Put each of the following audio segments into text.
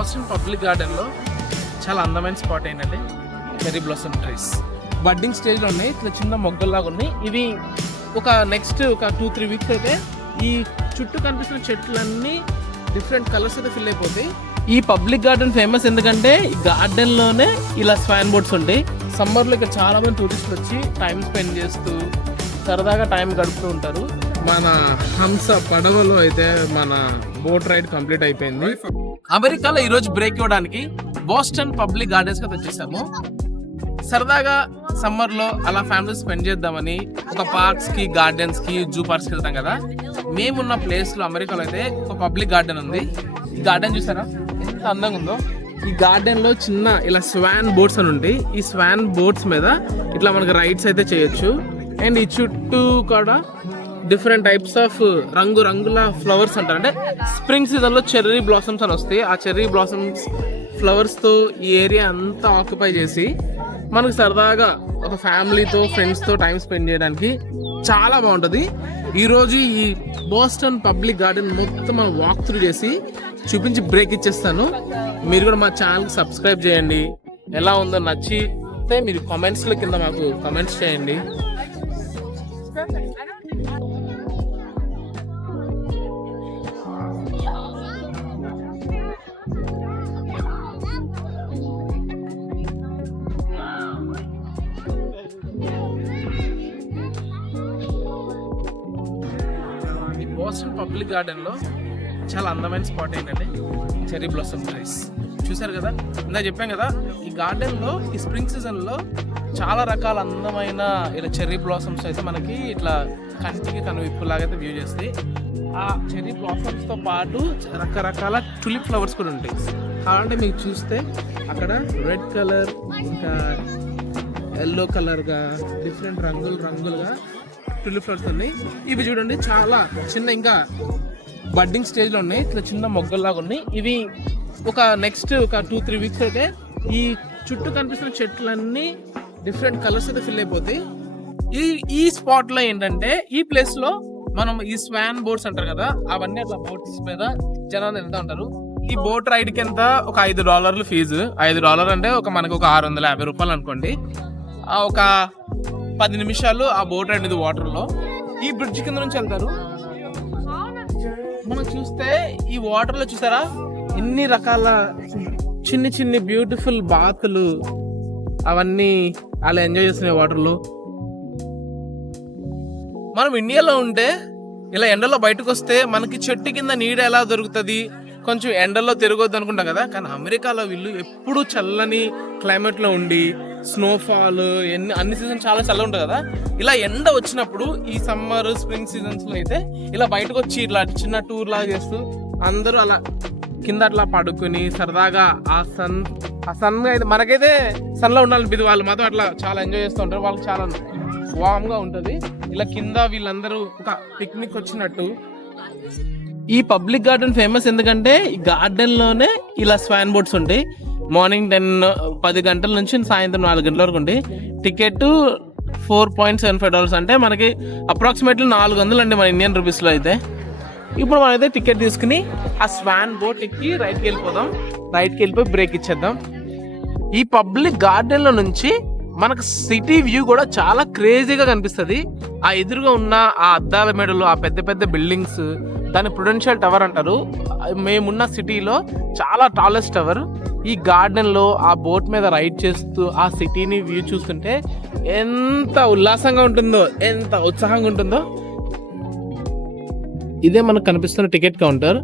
Boston public గార్డెన్లో చాలా అందమైన స్పాట్ ఏంటంటే చెరీ బ్లాసమ్ ట్రీస్ బడ్డింగ్ స్టేజ్లో ఉన్నాయి ఇట్లా చిన్న మొగ్గల్లాగా ఉన్నాయి. ఇవి ఒక నెక్స్ట్ ఒక టూ త్రీ వీక్స్ అయితే ఈ చుట్టూ కనిపిస్తున్న చెట్లన్నీ డిఫరెంట్ కలర్స్ అయితే ఫిల్ అయిపోతాయి. ఈ పబ్లిక్ గార్డెన్ ఫేమస్ ఎందుకంటే ఈ గార్డెన్లోనే ఇలా స్వాన్ బోర్డ్స్ ఉంటాయి. సమ్మర్లో ఇక్కడ చాలా మంది టూరిస్టులు వచ్చి టైం స్పెండ్ చేస్తూ సరదాగా టైం గడుపుతూ ఉంటారు. మన హంస పడవలో అయితే మన బోట్ రైడ్ కంప్లీట్ అయిపోయింది. అమెరికాలో ఈరోజు బ్రేక్ ఇవ్వడానికి బోస్టన్ పబ్లిక్ గార్డెన్స్కి వచ్చేసాము. సరదాగా సమ్మర్లో అలా ఫ్యామిలీ స్పెండ్ చేద్దామని ఒక పార్క్స్కి గార్డెన్స్కి జూ పార్క్స్కి వెళ్తాం కదా. మేమున్న ప్లేస్లో అమెరికాలో అయితే ఒక పబ్లిక్ గార్డెన్ ఉంది. ఈ గార్డెన్ చూసారా? ఎంత అందంగా ఉందో. ఈ గార్డెన్లో చిన్న ఇలా స్వాన్ బోట్స్ అని ఉంటాయి. ఈ స్వాన్ బోట్స్ మీద ఇట్లా మనకి రైడ్స్ అయితే చేయొచ్చు. అండ్ ఈ చుట్టూ కూడా డిఫరెంట్ టైప్స్ ఆఫ్ రంగు రంగుల ఫ్లవర్స్ అంటారు. అంటే స్ప్రింగ్ సీజన్లో చెర్రీ బ్లాసమ్స్ అని వస్తాయి. ఆ చెర్రీ బ్లాసమ్స్ ఫ్లవర్స్తో ఈ ఏరియా అంతా ఆక్యుపై చేసి మనకు సరదాగా ఒక ఫ్యామిలీతో ఫ్రెండ్స్తో టైం స్పెండ్ చేయడానికి చాలా బాగుంటుంది. ఈరోజు ఈ బోస్టన్ పబ్లిక్ గార్డెన్ మొత్తం మనం వాక్ త్రూ చేసి చూపించి బ్రేక్ ఇచ్చేస్తాను. మీరు కూడా మా ఛానల్కి సబ్స్క్రైబ్ చేయండి. ఎలా ఉందో నచ్చితే మీరు కామెంట్స్లో కింద మాకు కామెంట్స్ చేయండి. బోస్టన్ పబ్లిక్ గార్డెన్లో చాలా అందమైన స్పాట్ ఏంటంటే చెర్రీ బ్లాసమ్ ట్రీస్ చూసారు కదా? ఇందా చెప్పాం కదా ఈ గార్డెన్లో ఈ స్ప్రింగ్ సీజన్లో చాలా రకాల అందమైన ఇలా చెర్రీ బ్లాసమ్స్ అయితే మనకి ఇట్లా కంటికి కనువిప్పులాగైతే అయితే వ్యూ చేస్తాయి. ఆ చెర్రీ బ్లాసమ్స్తో పాటు రకరకాల టులిప్ ఫ్లవర్స్ కూడా ఉంటాయి. కావాలంటే మీకు చూస్తే అక్కడ రెడ్ కలర్ ఇంకా ఎల్లో కలర్గా డిఫరెంట్ రంగులు రంగులుగా టులిప్ ఫ్లవర్స్ ఉన్నాయి. ఇవి చూడండి చాలా చిన్న ఇంకా బడ్డింగ్ స్టేజ్లో ఉన్నాయి. ఇట్లా చిన్న మొగ్గల్లాగా ఉన్నాయి. ఇవి ఒక నెక్స్ట్ ఒక టూ త్రీ వీక్స్ అయితే ఈ చుట్టూ కనిపిస్తున్న చెట్లన్నీ డిఫరెంట్ కలర్స్ అయితే ఫిల్ అయిపోతాయి. ఈ ఈ స్పాట్లో ఏంటంటే ఈ ప్లేస్లో మనం ఈ స్వాన్ బోట్స్ అంటారు కదా అవన్నీ అట్లా బోట్స్ మీద జనాలు వెళ్తూ ఉంటారు. ఈ బోట్ రైడ్ కింద ఒక ఐదు డాలర్లు ఫీజు. ఐదు డాలర్ అంటే ఒక మనకు ఒక ఆరు వందల యాభై రూపాయలు అనుకోండి. ఒక పది నిమిషాలు ఆ బోట్ అనేది వాటర్లో ఈ బ్రిడ్జ్ కింద నుంచి వెళ్తారు. మనం చూస్తే ఈ వాటర్లో చూసారా? ఎన్ని రకాల చిన్ని చిన్ని బ్యూటిఫుల్ బాతులు అవన్నీ అలా ఎంజాయ్ చేస్తున్నాయి వాటర్లో. మనం ఇండియాలో ఉంటే ఇలా ఎండలో బయటకు వస్తే మనకి చెట్టు కింద నీడ ఎలా దొరుకుతుంది? కొంచెం ఎండలో తిరగొద్దు అనుకుంటాం కదా కానీ అమెరికాలో వీళ్ళు ఎప్పుడూ చల్లని క్లైమేట్లో ఉండి స్నోఫాల్ ఎన్ని అన్ని సీజన్ చాలా చల్లగా ఉంటుంది కదా. ఇలా ఎండ వచ్చినప్పుడు ఈ సమ్మర్ స్ప్రింగ్ సీజన్స్లో అయితే ఇలా బయటకు వచ్చి ఇట్లా చిన్న టూర్ లాగా చేస్తూ అందరూ అలా కింద అట్లా పడుకుని సరదాగా ఆ సన్ ఆ సన్ అయితే మనకైతే సన్లో ఉండాలనిపిది వాళ్ళు మాత్రం అట్లా చాలా ఎంజాయ్ చేస్తూ ఉంటారు. వాళ్ళకి చాలా వామ్గా ఉంటుంది. ఇలా కింద వీళ్ళందరూ ఒక పిక్నిక్ వచ్చినట్టు ఈ పబ్లిక్ గార్డెన్ ఫేమస్ ఎందుకంటే ఈ గార్డెన్లోనే ఇలా స్వాన్ బోట్స్ ఉంటాయి. మార్నింగ్ టెన్ పది గంటల నుంచి సాయంత్రం నాలుగు గంటల వరకు ఉంటాయి. Ticket four point seven five dollars. అంటే మనకి అప్రాక్సిమేట్లీ నాలుగు వందలు అండి మన ఇండియన్ రూపీస్లో అయితే. ఇప్పుడు మనం అయితే టికెట్ తీసుకుని ఆ స్వాన్ బోట్ ఎక్కి రైట్కి వెళ్ళిపోదాం. రైట్కి వెళ్ళిపోయి బ్రేక్ ఇచ్చేద్దాం. ఈ పబ్లిక్ గార్డెన్లో నుంచి మనకు సిటీ వ్యూ కూడా చాలా క్రేజీగా కనిపిస్తుంది. ఆ ఎదురుగా ఉన్న ఆ అద్దాల మెడలు ఆ పెద్ద పెద్ద బిల్డింగ్స్ దాని ప్రొడెన్షియల్ టవర్ అంటారు. మేమున్న సిటీలో చాలా టాలెస్ట్ టవర్. ఈ గార్డెన్లో ఆ బోట్ మీద రైడ్ చేస్తూ ఆ సిటీని వ్యూ చూస్తుంటే ఎంత ఉల్లాసంగా ఉంటుందో ఎంత ఉత్సాహంగా ఉంటుందో. ఇదే మనకు కనిపిస్తున్న టికెట్ కౌంటర్.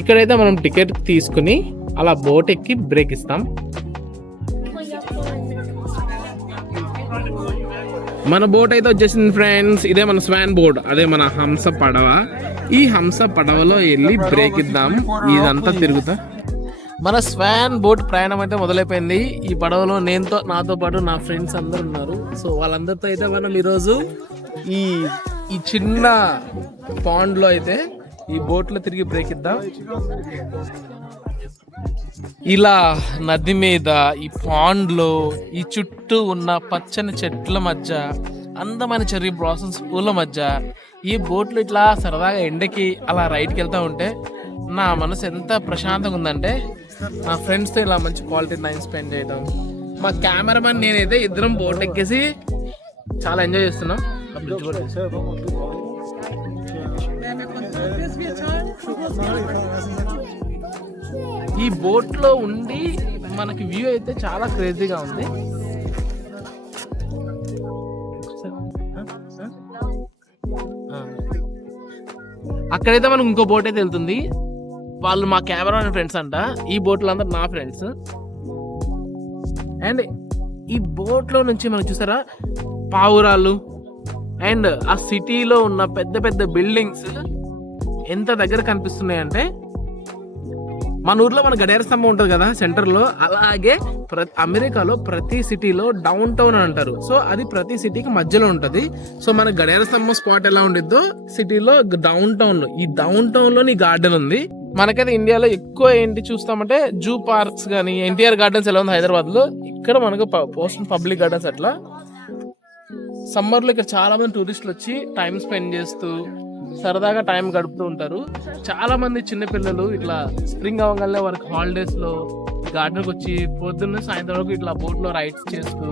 ఇక్కడైతే మనం టికెట్ తీసుకుని అలా బోట్ ఎక్కి బ్రేక్ ఇస్తాం. మన బోట్ అయితే వచ్చేసింది ఫ్రెండ్స్ ఇదే మన స్వాన్ బోట్ అదే మన హంస పడవ. ఈ హంస పడవలో వెళ్ళి బ్రేక్ ఇద్దాం. ఇదంతా తిరుగుతా. మన స్వాన్ బోట్ ప్రయాణం అయితే మొదలైపోయింది. ఈ పడవలో నేనుతో నాతో పాటు నా ఫ్రెండ్స్ అందరు ఉన్నారు. సో వాళ్ళందరితో అయితే మనం ఈరోజు ఈ ఈ చిన్న పాండ్లో అయితే ఈ బోట్లో తిరిగి బ్రేక్ ఇద్దాం. ఇలా నది మీద ఈ పాండ్లో ఈ చుట్టూ ఉన్న పచ్చని చెట్ల మధ్య అందమైన చెర్రీ బ్లాసమ్స్ పూల మధ్య ఈ బోట్లో ఇట్లా సరదాగా ఎండకి అలా రైడ్కి వెళ్తూ ఉంటే నా మనసు ఎంత ప్రశాంతంగా ఉందంటే మా ఫ్రెండ్స్తో ఇలా మంచి క్వాలిటీ టైం స్పెండ్ చేయడం మా కెమెరామెన్ నేనైతే ఇద్దరం బోట్ ఎక్కేసి చాలా ఎంజాయ్ చేస్తున్నాం ఈ బోట్లో ఉండి మనకి వ్యూ అయితే చాలా క్రేజీగా ఉంది. అక్కడైతే మనకు ఇంకో బోట్ అయితే వెళ్తుంది. వాళ్ళు మా కెమెరా ఫ్రెండ్స్ అంట. ఈ బోట్లో అందరు నా ఫ్రెండ్స్ అండ్ ఈ బోట్లో నుంచి మనం చూసారా? పావురాలు. అండ్ ఆ సిటీలో ఉన్న పెద్ద పెద్ద బిల్డింగ్స్ ఎంత దగ్గర కనిపిస్తున్నాయంటే మన ఊర్లో మన గడియార స్తంభం ఉంటుంది కదా సెంటర్లో అలాగే ప్రతి అమెరికాలో ప్రతి సిటీలో డౌన్ టౌన్ అని అంటారు. సో అది ప్రతి సిటీకి మధ్యలో ఉంటుంది. సో మన గడియార స్తంభం స్పాట్ ఎలా ఉండిద్దో సిటీలో డౌన్ టౌన్ ఈ డౌన్ టౌన్లో నీ గార్డెన్ ఉంది. మనకైతే ఇండియాలో ఎక్కువ ఏంటి చూస్తామంటే జూ పార్క్స్ కానీ ఎన్టీఆర్ గార్డెన్స్ ఎలా ఉంది హైదరాబాద్లో ఇక్కడ మనకు పోస్ట్ పబ్లిక్ గార్డెన్స్ అట్లా. సమ్మర్లో ఇక్కడ చాలా మంది టూరిస్టులు వచ్చి టైం స్పెండ్ చేస్తూ సరదాగా టైం గడుపుతూ ఉంటారు. చాలా మంది ఇట్లా స్ప్రింగ్ అవ్వగానే వారికి హాలిడేస్లో గార్డెన్కి వచ్చి పొద్దున్న సాయంత్రం వరకు ఇట్లా బోట్లో రైడ్స్ చేస్తూ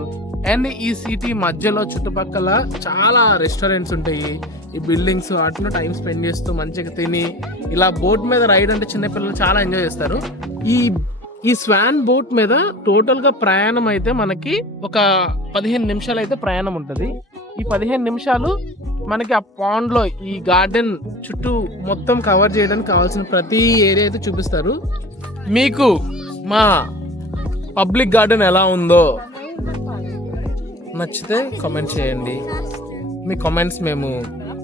అండ్ ఈ సిటీ మధ్యలో చుట్టుపక్కల చాలా రెస్టారెంట్స్ ఉంటాయి. ఈ బిల్డింగ్స్ వాటిలో టైం స్పెండ్ చేస్తూ మంచిగా తిని ఇలా బోట్ మీద రైడ్ అంటే చిన్నపిల్లలు చాలా ఎంజాయ్ చేస్తారు. ఈ ఈ స్వాన్ బోట్ మీద టోటల్గా ప్రయాణం అయితే మనకి ఒక పదిహేను నిమిషాలు అయితే ప్రయాణం ఉంటుంది. ఈ పదిహేను నిమిషాలు మనకి ఆ పాండ్లో ఈ గార్డెన్ చుట్టూ మొత్తం కవర్ చేయడానికి కావాల్సిన ప్రతి ఏరియా అయితే చూపిస్తారు. మీకు మా పబ్లిక్ గార్డెన్ ఎలా ఉందో నచ్చితే కామెంట్ చేయండి. మీ కామెంట్స్ మేము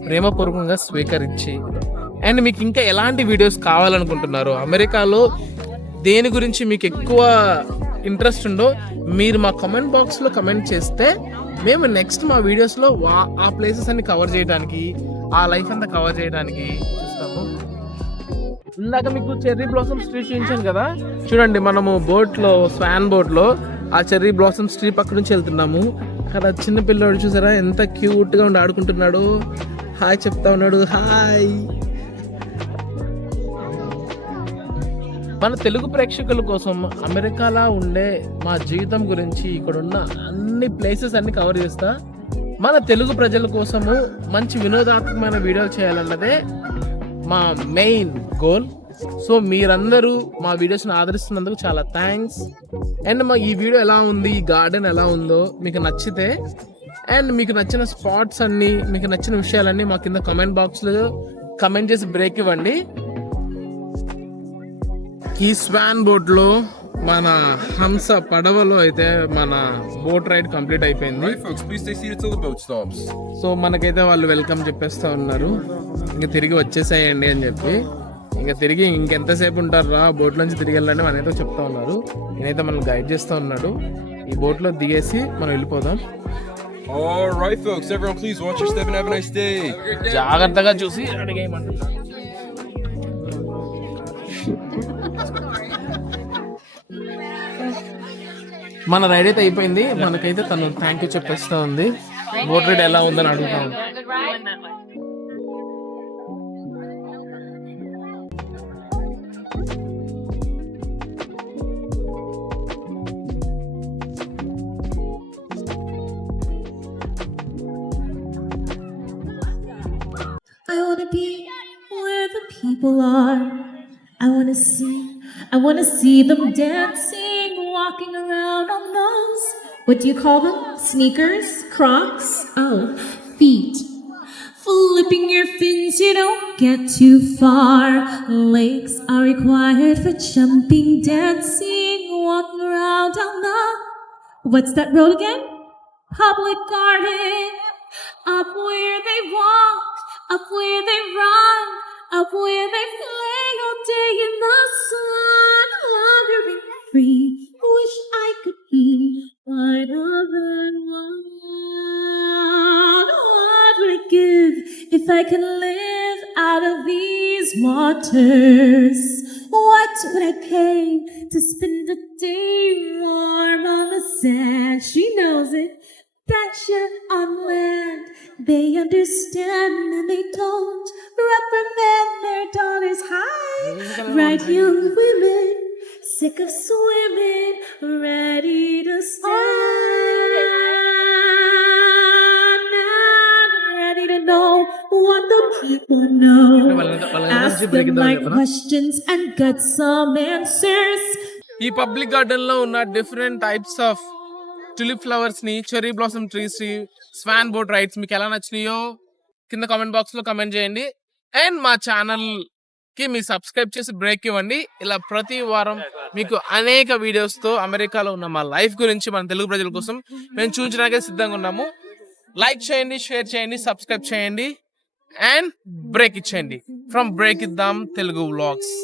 ప్రేమపూర్వకంగా స్వీకరించి అండ్ మీకు ఇంకా ఎలాంటి వీడియోస్ కావాలనుకుంటున్నారు అమెరికాలో దేని గురించి మీకు ఎక్కువ ఇంట్రెస్ట్ ఉందో మీరు మా కామెంట్ బాక్స్లో కమెంట్ చేస్తే మేము నెక్స్ట్ మా వీడియోస్లో వా ఆ ప్లేసెస్ అన్ని కవర్ చేయడానికి ఆ లైఫ్ అంతా కవర్ చేయడానికి చూస్తాము. ఇందాక మీకు చెర్రీ బ్లాసమ్ స్ట్రీట్ చూపించాను కదా? చూడండి మనము బోట్లో స్వాన్ బోట్లో ఆ చెర్రీ బ్లాసమ్ స్ట్రీట్ పక్క నుంచి వెళ్తున్నాము. అక్కడ చిన్న పిల్లోడు చూసారా? ఎంత క్యూట్గా ఉండి ఆడుకుంటున్నాడు. హాయ్ చెప్తా ఉన్నాడు. హాయ్ మన తెలుగు ప్రేక్షకుల కోసం అమెరికాలో ఉండే మా జీవితం గురించి ఇక్కడ ఉన్న అన్ని ప్లేసెస్ అన్ని కవర్ చేస్తా. మన తెలుగు ప్రజల కోసము మంచి వినోదాత్మకమైన వీడియోలు చేయాలన్నదే మా మెయిన్ గోల్ సో మీరందరూ మా వీడియోస్ని ఆదరిస్తున్నందుకు చాలా థ్యాంక్స్ అండ్ మా ఈ వీడియో ఎలా ఉంది? ఈ గార్డెన్ ఎలా ఉందో మీకు నచ్చితే అండ్ మీకు నచ్చిన స్పాట్స్ అన్నీ మీకు నచ్చిన విషయాలన్నీ మా కింద కమెంట్ బాక్స్లో కమెంట్ చేసి బ్రేక్ ఇవ్వండి. ఈ స్వాన్ బోట్లో మన హంస పడవలో అయితే మన బోట్ రైడ్ కంప్లీట్ అయిపోయింది. సో మనకైతే వాళ్ళు వెల్కమ్ చెప్పేస్తా ఉన్నారు. ఇంకా తిరిగి వచ్చేసేయండి అని చెప్పి. ఇంకా తిరిగి ఇంకెంతసేపు ఉంటారు రా బోట్ నుంచి తిరిగి వెళ్ళండి మనైతే చెప్తా ఉన్నారు. నేనైతే మనం గైడ్ చేస్తూ ఉన్నాడు. ఈ బోట్లో దిగేసి మనం వెళ్ళిపోదాం. All right, folks, మన రైడ్ అయితే అయిపోయింది మనకైతే తను థ్యాంక్ యూ చెప్పేస్తా ఉంది బోట్ రైడ్ ఎలా ఉందని అడుగుతా ఉంది I to be where the people are. I want to see, I want to see them dancing, walking around on those. What do you call them? Sneakers? Crocs? Oh, feet. Flipping your fins, you don't get too far. Legs are required for jumping, dancing, walking around on the. What's that road again? Public garden. Up where they walk, up where they run, up where they waters? What would I pay to spend a day warm on the sand? She knows it. Betcha on land, they understand and they don't reprimand their daughters. Hi, right, young women, sick of swimming, ready to stand. People know. Ask them my questions and get some answers. ఈ public గార్డెన్లో ఉన్న different types of tulip ఫ్లవర్స్ని cherry blossom trees swan boat rides మీకు ఎలా నచ్చినాయో కింద comment బాక్స్లో comment చేయండి. And మా ఛానల్కి మీ సబ్స్క్రైబ్ చేసి బ్రేక్ ఇవ్వండి. ఇలా ప్రతి వారం మీకు అనేక వీడియోస్తో అమెరికాలో ఉన్న మా లైఫ్ గురించి మన తెలుగు ప్రజల కోసం మేము చూపించడానికి సిద్ధంగా ఉన్నాము. లైక్ చేయండి షేర్ చేయండి సబ్స్క్రైబ్ చేయండి. అండ్ బ్రేక్ ఇచ్చేయండి ఫ్రమ్ బ్రేక్ ఇద్దాం తెలుగు వ్లాగ్స్